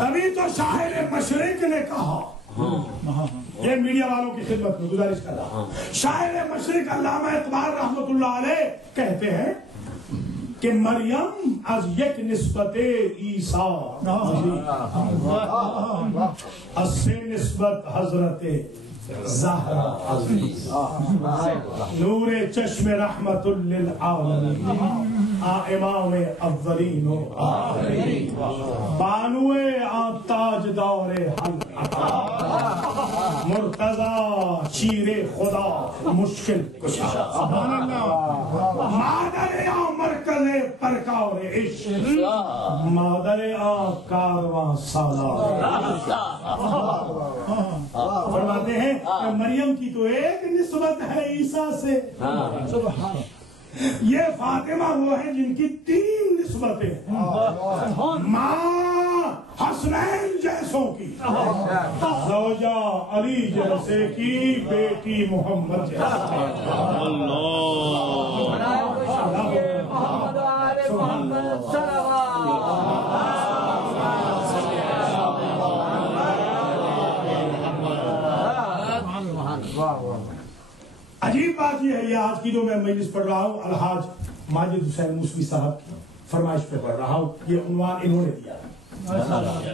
ابھی تو شاعر مشرق نے کہا، یہ میڈیا والوں کی خدمت میں گزارش کر رہا ہوں، شاعر مشرق علامہ اقبال رحمت اللہ علیہ کہتے ہیں کہ مریم از یک نسبت عیسیٰ از سے نسبت حضرت زہرا نور چشم رحمت للعالمین امام اولین و آخرین بانو تاج دار مرتضی شیر خدا مشکل کشا مادر آ مرکز پرکار عشق مادر آ کارواں سالار فرماتے ہیں مریم کی تو ایک نسبت ہے عیسیٰ سے، یہ فاطمہ وہ ہے جن کی تین نسبتیں، ماں حسنین جیسوں کی، زوجہ علی جیسے کی، بیٹی محمد جیسے عجیب بات یہ ہے، یہ آج کی جو میں مجلس پڑھ رہا ہوں الحاج ماجد حسین موسوی صاحب کی فرمائش پہ پڑھ رہا ہوں، یہ عنوان انہوں نے دیا،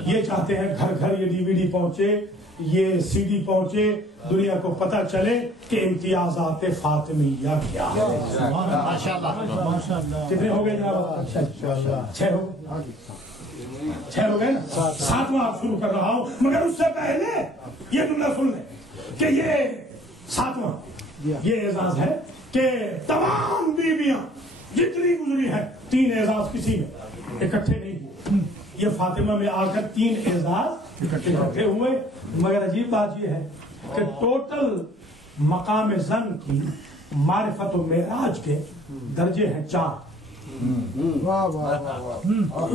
یہ چاہتے ہیں گھر گھر یہ ڈی وی ڈی پہنچے، یہ سی ڈی پہنچے، دنیا کو پتہ چلے کہ امتیازات فاطمیہ کیا ہے۔ کتنے ہو گئے جناب؟ 6 ہو گئے، 6 ہو گئے نا، 7واں آپ شروع کر رہا ہوں، مگر اس سے پہلے یہ جملہ سن لیں کہ یہ 7واں یہ اعزاز ہے کہ تمام بیویاں جتنی گزری ہیں 3 اعزاز کسی میں اکٹھے نہیں ہوئے، یہ فاطمہ میں آ کر 3 اعزاز اکٹھے ہوئے، مگر عجیب بات یہ ہے کہ ٹوٹل مقام زن کی معرفت و معراج کے درجے ہیں 4،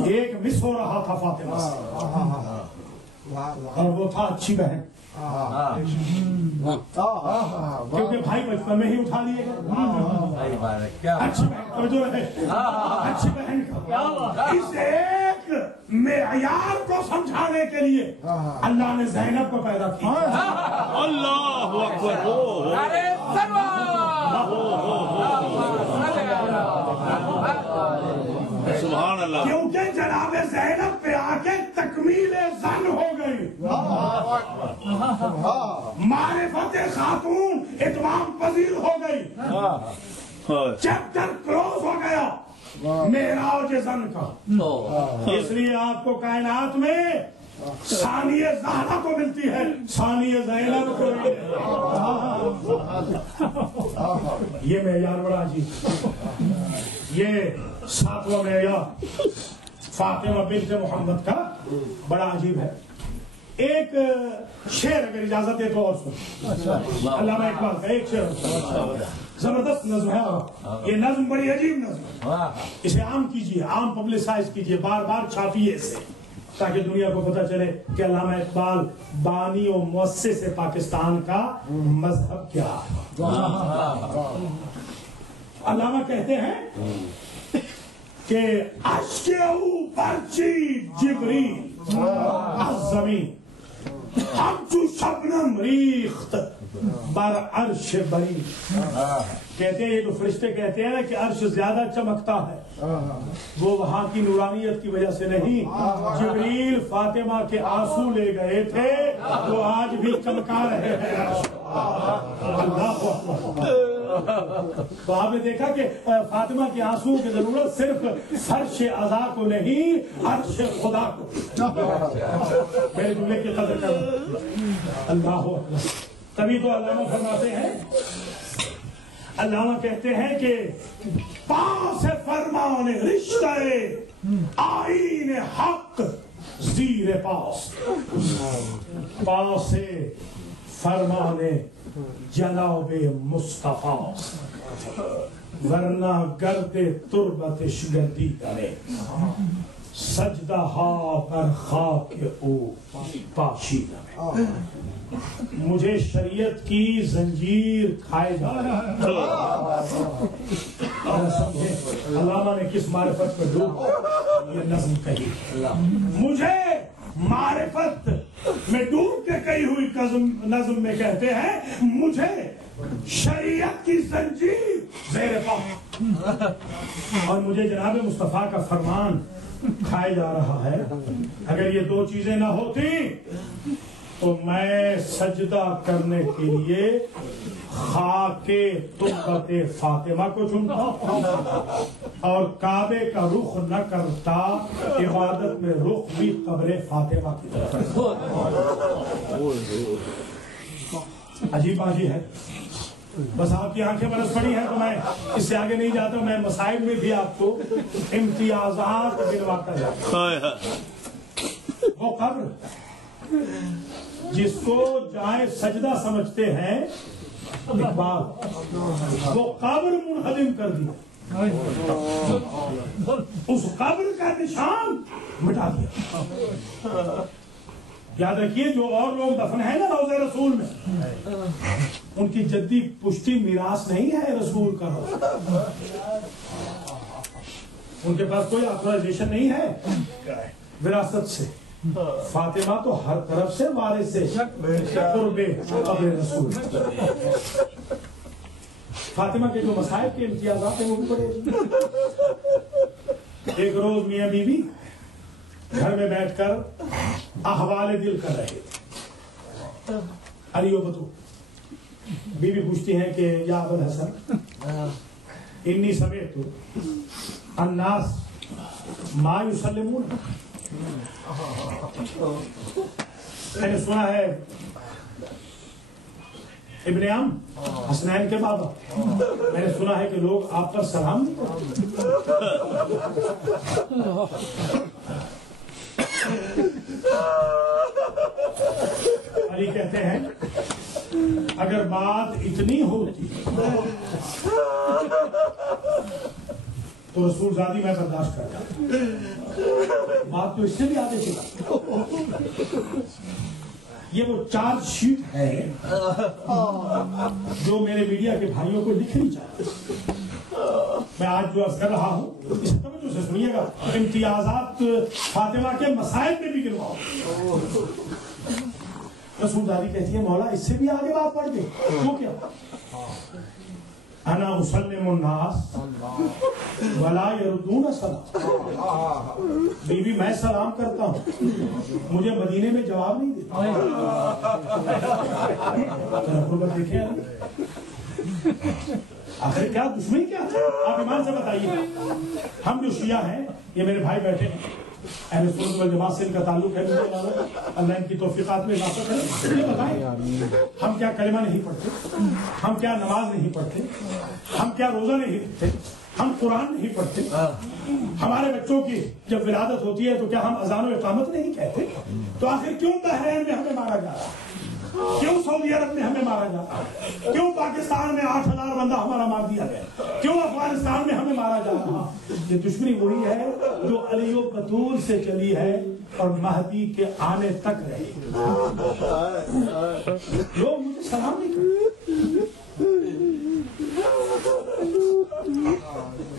ایک مس ہو رہا تھا فاطمہ سے اور وہ تھا اچھی بہن، کیونکہ بھائی بچپن میں ہی اٹھا لیے گئے، اچھی بہن توجہ رہے، اچھی بہن کا اس ایک معیار کو سمجھانے کے لیے اللہ نے زینب کو پیدا کیا۔ اللہ اکبر، سبحان اللہ، کیونکہ جناب زینب پہ آ کے تکمیل زن ہو گئی، معرفت خاتون اتمام پذیر ہو گئی، چیپٹر کلوز ہو گیا معراج زن کا۔ اس لیے آپ کو کائنات میں ثانیہ زہرا کو ملتی ہے، ثانیہ زینب کو یہ معیار بڑا عجیب، یہ 7واں معیار فاطمہ بنت محمد کا بڑا عجیب ہے۔ ایک شعر اگر اجازت دے تو اور سن، علامہ اقبال کا ایک شعر زبردست نظم ہے، یہ نظم بڑی عجیب نظم ہے، اسے عام کیجئے، عام پبلسائز کیجئے، بار بار چھاپیے اسے تاکہ دنیا کو پتہ چلے کہ علامہ اقبال بانی و مؤسس پاکستان کا مذہب کیا ہے۔ علامہ کہتے ہیں کہ عرش کے اوپر چید جبریل از زمین ہمچو شبنم ریخت بر عرش بری، کہتے ہیں یہ جو فرشتے کہتے ہیں کہ عرش زیادہ چمکتا ہے، وہ وہاں کی نورانیت کی وجہ سے نہیں، جبریل فاطمہ کے آنسو لے گئے تھے تو آج بھی چمکا رہے ہیں عرش۔ اللہ تو آپ نے دیکھا کہ فاطمہ کے آنسو کی ضرورت صرف فرش عزا کو نہیں، عرش خدا کو۔ میرے جملے کی قدر کرو، اللہ تبھی تو علامہ فرماتے ہیں، علامہ کہتے ہیں کہ پاس فرمان رشتہ آئین حق زیر پاس، پاس فرمان جناب مصطفیٰ ورنہ گرد تربتش گردی کرے۔ سجدہ ہا پر خاک او پاشیدہ میں، مجھے شریعت کی زنجیر کھائے جا رہی ہے۔ علامہ نے کس معرفت پہ ڈوب یہ نظم کہی، مجھے معرفت میں ڈوب کے کہی ہوئی نظم میں کہتے ہیں مجھے شریعت کی زنجیر زیر پا، اور مجھے جناب مصطفیٰ کا فرمان کھائے جا رہا ہے۔ اگر یہ دو چیزیں نہ ہوتی تو میں سجدہ کرنے کے لیے خاک تربت فاطمہ کو چنتا اور کعبے کا رخ نہ کرتا، عبادت میں رخ بھی قبر فاطمہ کی طرف۔ عجیب بات یہ ہے، بس آپ کی آنکھیں برس پڑی ہیں تو میں اس سے آگے نہیں جاتا، میں مسائل میں بھی آپ کو امتیازات دلواتا جاتا۔ وہ قبر جس کو جائے سجدہ سمجھتے ہیں اقبال، وہ قبر منہدم کر دیا، اس قبر کا نشان مٹا دیا۔ یاد رکھیے جو اور لوگ دفن ہیں نا روضہ رسول میں، ان کی جدی پشتی میراث نہیں ہے رسول کا روضہ، ان کے پاس کوئی آتھورائزیشن نہیں ہے وراثت سے۔ فاطمہ تو ہر طرف سے وارث سے قرب قبر رسول۔ فاطمہ کے جو مسائل کے امتیازات ہیں وہ بھی پڑے۔ ایک روز میاں بیوی گھر میں بیٹھ کر احوال دل کر رہے تھے۔ علی و بتو بیوی پوچھتی ہیں کہ یا ابو الحسن انی سمعت الناس ما یسلمون، میں نے سنا ہے ابن عم حسنین کے بابا، میں نے سنا ہے کہ لوگ آپ پر سلام نہیں کرتے۔ علی کہتے ہیں اگر بات اتنی ہوتی تو رسول زادی میں برداشت کرتا، بات تو اس سے بھی آگے چلا۔ یہ وہ چارج شیٹ ہے جو میرے میڈیا کے بھائیوں کو لکھنی چاہیے۔ میں آج جو عرض کر رہا ہوں اس توجہ سے سنیے گا، امتیازات فاطمہ کے مسائل میں بھی گنواؤ۔ رسول داری کہتی ہے مولا اس سے بھی آگے بات بڑھ گئی، تو کیا؟ انا اسلم الناس ولا یردون سلام، بیوی میں سلام کرتا ہوں مجھے مدینے میں جواب نہیں دیتا۔ دیکھیں آخر کیا دشمنی کیا ہے؟ آپ ایمان سے بتائیے۔ ہم جو شیعہ ہیں، یہ میرے بھائی بیٹھے ہیں اہل سنت والجماعت سے ان کا تعلق ہے، اللہ ان کی توفیقات میں اضافہ کرے۔ یہ بتائیں ہم کیا کلمہ نہیں پڑھتے، ہم کیا نماز نہیں پڑھتے، ہم کیا روزہ نہیں رکھتے، ہم قرآن نہیں پڑھتے، ہمارے بچوں کی جب ولادت ہوتی ہے تو کیا ہم اذان و اقامت نہیں کہتے؟ تو آخر کیوں بحرین میں ہمیں مارا جا رہا ہے؟ کیوں سعودی عرب میں ہمیں مارا جاتا ہے؟ کیوں پاکستان میں 8,000 بندہ ہمارا مار دیا گیا؟ کیوں افغانستان میں ہمیں مارا جا رہا؟ یہ دشمنی وہی ہے جو علی و بطول سے چلی ہے اور مہدی کے آنے تک رہے۔ لوگ مجھے سلام نہیں کرتے۔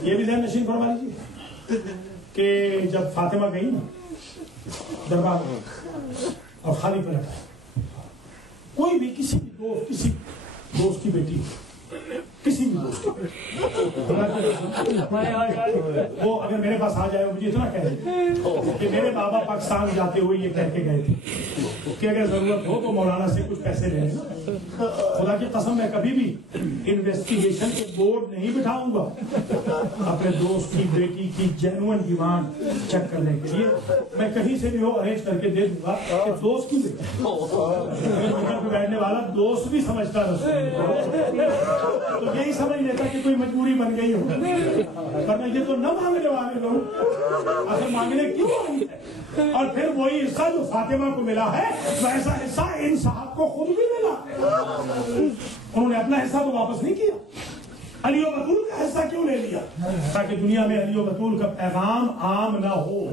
یہ بھی ذہن نشین فرما لیجیے کہ جب فاطمہ گئی نا دربار میں اور خالی پلٹ آئی، کوئی بھی کسی دوست کی بیٹی، کسی بھی دوست کی بیٹی وہ اگر میرے پاس آ جائے مجھے اتنا کہہ دے کہ میرے بابا پاکستان جاتے ہوئے یہ کہہ کے گئے تھے کہ اگر ضرورت ہو تو مولانا سے کچھ پیسے لے لینا، خدا کی قسم میں کبھی بھی انویسٹیگیشن کے بورڈ نہیں بٹھاؤں گا اپنے دوست کی بیٹی کی جینوئن ڈیمانڈ چیک کرنے کے لیے۔ میں کہیں سے بھی ہو ارینج کر کے دے دوں گا کہ دوست کی بیٹی بیٹھنے والا دوست بھی سمجھتا تو یہی سمجھ لیتا کہ کوئی مجبوری بن گئی ہو، ورنہ یہ تو نہ مانگنے والے لوگ آخر مانگنے کیوں آئے؟ اور پھر وہی حصہ جو فاطمہ کو ملا ہے ویسا حصہ ان صاحب کو خود بھی ملا، انہوں نے اپنا حصہ تو واپس نہیں کیا۔ علی و بطول کا حصہ کیوں لے لیا؟ تاکہ دنیا میں علی و بطول کا پیغام عام نہ ہو.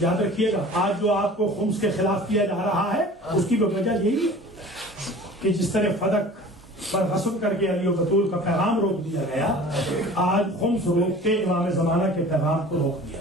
یاد رکھیے گا آج جو آپ کو خمس کے خلاف کیا جا رہا ہے اس کی وجہ یہی ہے کہ جس طرح فدق پر غصب کر کے علی و بطول کا پیغام روک دیا گیا, آج خمس روک کے امام زمانہ کے پیغام کو روک دیا.